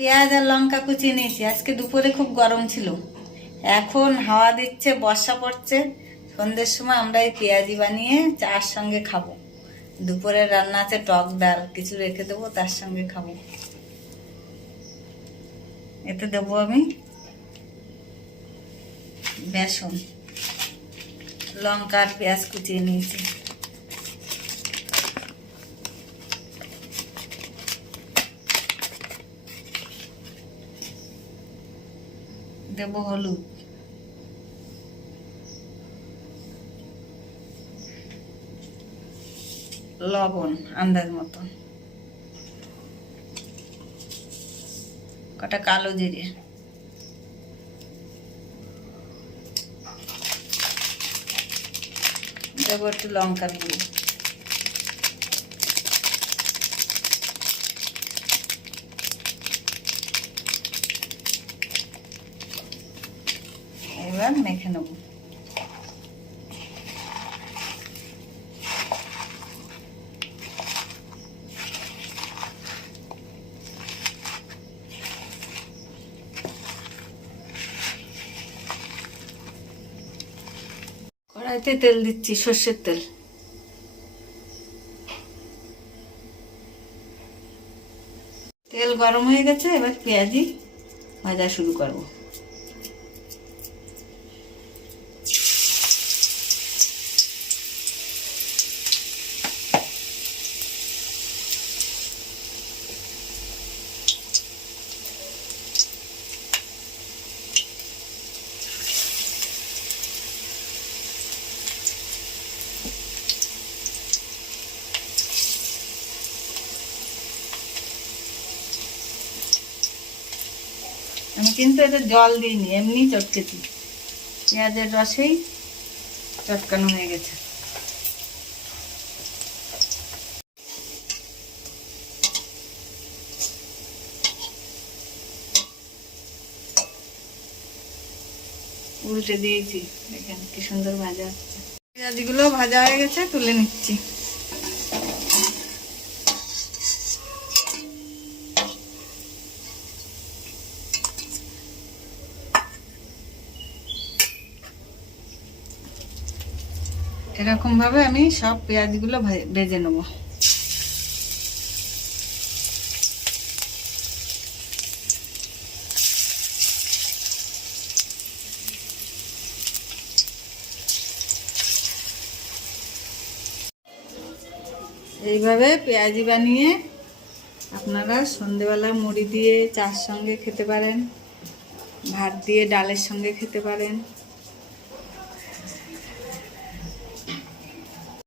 পেঁয়াজ আর লঙ্কা কুচিয়ে নিয়েছি। আজকে দুপুরে খুব গরম ছিল, এখন হাওয়া দিচ্ছে, বর্ষা পড়ছে। সন্ধ্যের সময় আমরা এই পেঁয়াজি বানিয়ে চার সঙ্গে খাবো। দুপুরে রান্না আছে, টক ডাল কিছু রেখে দেবো, তার সঙ্গে খাবো। এতে দেবো আমি বেসন, লঙ্কা আর পেঁয়াজ কুচিয়ে নিয়েছি। দেবো হলুদ, লবণ আন্দাজ মতন, কটা কালো জিরে, দেবো একটু লঙ্কার গুঁড়ো, এবার মেখে নেবো। কড়াইতে তেল দিচ্ছি, সর্ষের তেল। তেল গরম হয়ে গেছে, এবার পেঁয়াজি ভাজা শুরু করবো। আমি কিন্তু এতে জল দিইনি, এমনি চটকেছি, পেঁয়াজের রসেই চটকানো হয়ে গেছে। উল্টে দিয়েছি, দেখেন কি সুন্দর ভাজা হচ্ছে। পেঁয়াজগুলো ভাজা হয়ে গেছে, তুলে নিচ্ছি। এরকম ভাবে আমি সব পেঁয়াজগুলো ভেজে নেব। এইভাবে পেঁয়াজি বানিয়ে আপনারা সন্ধেবেলা মুড়ি দিয়ে চার সঙ্গে খেতে পারেন, ভাত দিয়ে ডালের সঙ্গে খেতে পারেন।